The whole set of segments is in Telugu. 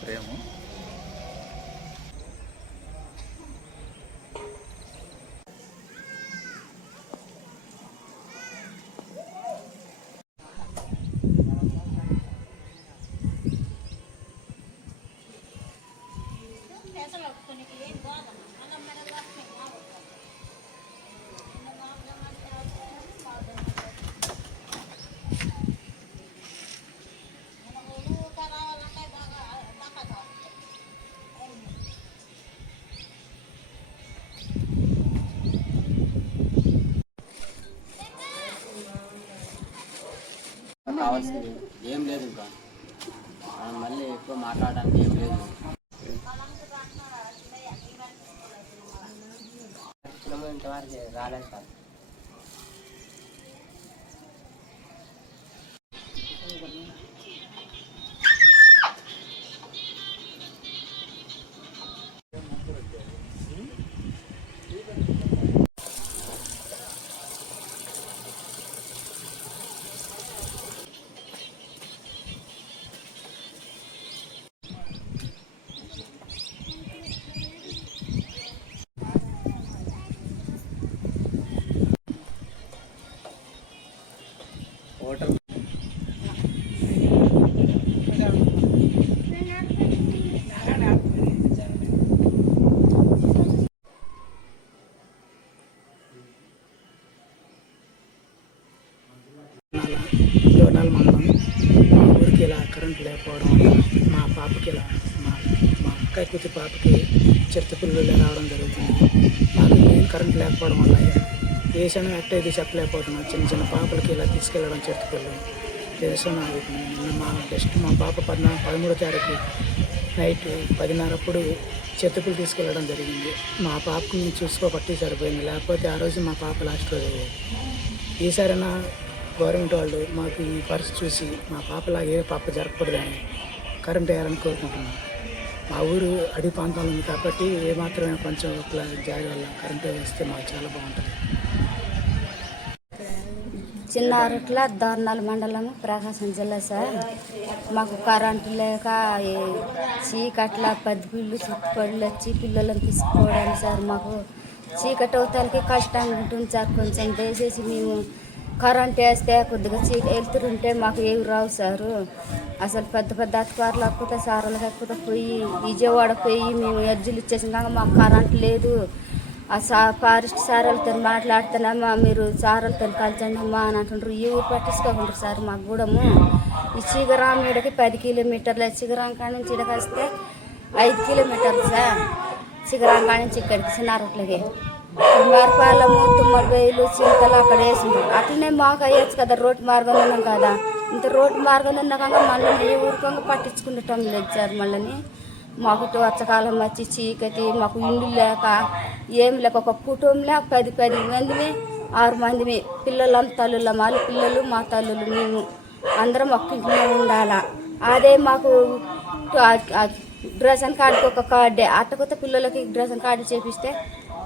ప్రేమ. కావాల్సింది ఏం లేదు, ఇంకా మళ్ళీ ఎక్కువ మాట్లాడడానికి ఏం లేదు. ఇంతవరకు రాలేదు సార్. హోటల్ లోనాల మండలం మా ఊరికి ఇలా కరెంట్ లేకపోవడం వల్ల మా పాపకి ఇలా మా అక్కయ్య కూతురు పాపకి చిరుతపిల్లలు రావడం జరుగుతుంది. మాకు మెయిన్ కరెంట్ లేకపోవడం వల్ల ఏ క్షణం ఎట్టయితే చెప్పలేకపోతున్నాం. చిన్న చిన్న పాపలకి ఇలా తీసుకెళ్ళడం చిరుతపిల్లలు దేశం మా జస్ట్ మా పాప 13వ తారీఖు నైట్ 10:30 అప్పుడు చిరుతపిల్లలు తీసుకెళ్ళడం జరిగింది. మా పాపకు మేము చూసుకోబట్టి సరిపోయింది, లేకపోతే ఆ రోజు మా పాప లాస్ట్ రోజు అయ్యేది. ఈసారైనా గవర్నమెంట్ వాళ్ళు మాకు ఈ పరిస్థితి చూసి మా పాపలాగా ఏ పాప జరగకూడదని కరెంట్ వేయాలని కోరుకుంటున్నాం. మా ఊరు అడవి ప్రాంతంలో ఉంది కాబట్టి ఏమాత్రమే కొంచెం ఒక జాగి వల్ల కరెంట్ వేస్తే మాకు చాలా బాగుంటుంది. చిన్నారుట్ల దోర్నాల మండలం ప్రకాశం జిల్లా సార్. మాకు కరెంటు లేక చీకట్ల 10 పిల్లలు చుట్టుపళ్ళు వచ్చి పిల్లలను తీసుకోవడానికి సార్ మాకు చీకటి అవతలకి కష్టంగా ఉంటుంది సార్. కొంచెం దయచేసి మేము కరెంట్ వేస్తే కొద్దిగా వెళ్తుంటే మాకు ఏవి రావు సారు. అసలు పెద్ద పెద్ద అధికారులు లేకపోతే సారాలు లేకపోతే పోయి విజయవాడ పోయి మేము అర్జీలు ఇచ్చేసినాక మాకు కరెంట్ లేదు. ఆ ఫారెస్ట్ సారాలతో మాట్లాడుతున్నామా, మీరు సారాలతో కలిసండి అమ్మా అని అంటుండ్రు. ఈ ఊరు పట్టించుకోకుండా సార్ మాకు కూడాము ఈ చిగరాం ఇక్కడికి 10 కిలోమీటర్లు, చిగరాం కాడి నుంచి ఇక్కడికి వస్తే 5 కిలోమీటర్లు సార్. చిగరాం కాడి నుంచి ఇక్కడికి చిన్నారుట్లకి మరపాలము, తుమ్మలబేలు, చింతలు అక్కడ వేసిండ్రు. అట్లనే మాకు అయ్యచ్చు కదా, రోడ్డు మార్గం ఉన్నాం కదా. ఇంత రోడ్డు మార్గం ఉన్నాక మళ్ళీ ఈ ఊరికంగా పట్టించుకుంటాం లేదు సార్. మళ్ళీ మాకు వర్షకాలం వచ్చి చీకటి, మాకు ఇల్లు లేక ఏం లేక ఒక కుటుంబంలో 10 మందిమి 6 మందిమి పిల్లలు, తల్లుల మా పిల్లలు, మా తల్లులు, మేము అందరం ఒక్క ఇంట్లో ఉండాలా. అదే మాకు రేషన్ కార్డుకి ఒక కార్డే అట్టకొత్త పిల్లలకి రేషన్ కార్డు చేపిస్తే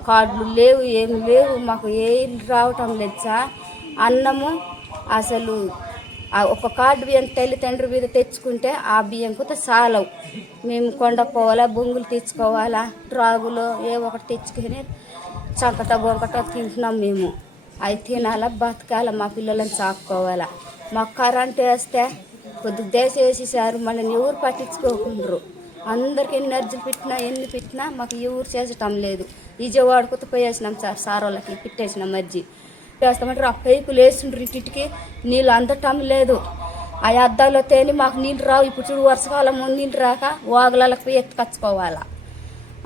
కార్డులు లేవు, ఏం లేవు, మాకు ఏం రావటం లేదు సార్. అన్నము అసలు ఒక కార్డు బియ్యం తల్లిదండ్రుల మీద తెచ్చుకుంటే ఆ బియ్యం కొత్త సాలవు. మేము కొండ పోవాలా, బొంగులు తెచ్చుకోవాలా, రాగులు ఏ ఒకటి తెచ్చుకొని చంకట బొంకట తింటున్నాం మేము. అవి తినాలా, బతకాల, మా పిల్లలను సాకుకోవాలా. మాకు కరెంట్ వేస్తే కొద్దిగా దయచేసి సార్ మళ్ళీ ఎవరు పట్టించుకోకుండ్రు. అందరికి ఎన్ని అర్జీలు పెట్టినా మాకు ఎవరు చేసటం లేదు. విజయవాడ కొత్త పోయేసినాం సార్, సార్ వాళ్ళకి పెట్టేసినాం అర్జీ వేస్తామంటారు. ఆ పైపులు వేసిండ్రు, ఇంటికి నీళ్ళు అందటం లేదు. ఆ అద్దాల్లో తేని మాకు నీళ్ళు రావు. ఇప్పుడు చూడు వర్షకాలం నీళ్ళు రాక వాగులకు పోయి ఎత్తుకొచ్చుకోవాలా.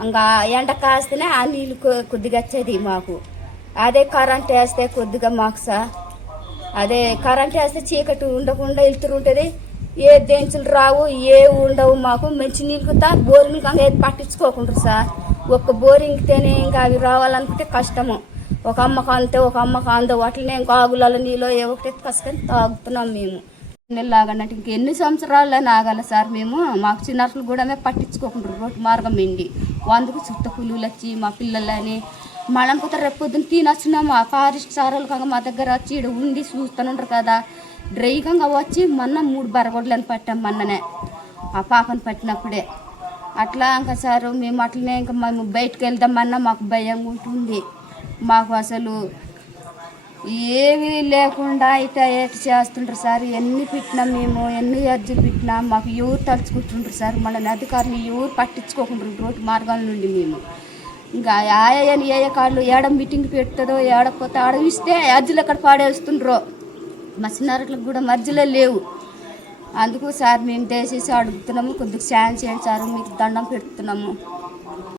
ఇంకా ఎండ కాస్తేనే ఆ నీళ్ళు కొద్దిగా వచ్చేది మాకు. అదే కరెంట్ వేస్తే కొద్దిగా మాకు సార్, అదే కరెంట్ వేస్తే చీకటి ఉండకుండా వెళ్తుంటుంది. ఏ దెంచులు రావు, ఏ ఉండవు. మాకు మంచి నీళ్ళు బోరింగ్ ఇంకా ఏది పట్టించుకోకుండా సార్. ఒక్క బోరింగ్ తేనే ఇంకా అవి రావాలనుకుంటే కష్టము. ఒక అమ్మకు అంతే, ఒక అమ్మకు అందవు. అట్లనే ఇంకా ఆగులలో నీళ్ళు ఏ ఒకటి కసుకొని తాగుతున్నాం మేము. నెలలాగన్నట్టు ఇంకెన్ని సంవత్సరాలు ఆగాలి సార్ మేము. మాకు చిన్నట్లు కూడా పట్టించుకోకుండా రోడ్డు మార్గం ఎండి అందుకు చుట్ట పులుగులు వచ్చి మా పిల్లలని మళ్ళీ రేపు పొద్దున్న తినొచ్చినాము. ఆ ఫారెస్ట్ సారాలు కాక మా దగ్గర వచ్చి ఇక్కడ ఉండి చూస్తూనే ఉంటారు కదా. డ్రైగా వచ్చి మొన్న 3 బరగొడ్లను పట్టాం. మొన్ననే ఆ పాపను పట్టినప్పుడే. అట్లా ఇంకా సార్ మేము అట్లనే ఇంకా మేము బయటకు వెళ్దామన్నా మాకు భయంగా ఉంటుంది. మాకు అసలు ఏమీ లేకుండా ఇట్లా చేస్తుంటారు సార్. ఎన్ని పెట్టినా మేము ఎన్ని అర్జీలు పెట్టినా మాకు ఎవరు తలుచుకుంటుంటారు సార్. మళ్ళీ అధికారులు ఎవరు పట్టించుకోకుంటారు రోడ్డు మార్గాల నుండి. మేము ఇంకా ఆయని ఏ కాళ్ళు ఏడ మీటింగ్ పెడుతుందో ఏడకపోతే అడవిస్తే అర్జీలు అక్కడ పాడేస్తుండ్రో. మసినారట్లకు కూడా మర్జీలే లేవు. అందుకు సార్ మేము దయచేసి అడుగుతున్నాము, కొద్దిగా సాయం చేయండి సార్, మీకు దండం పెడుతున్నాము.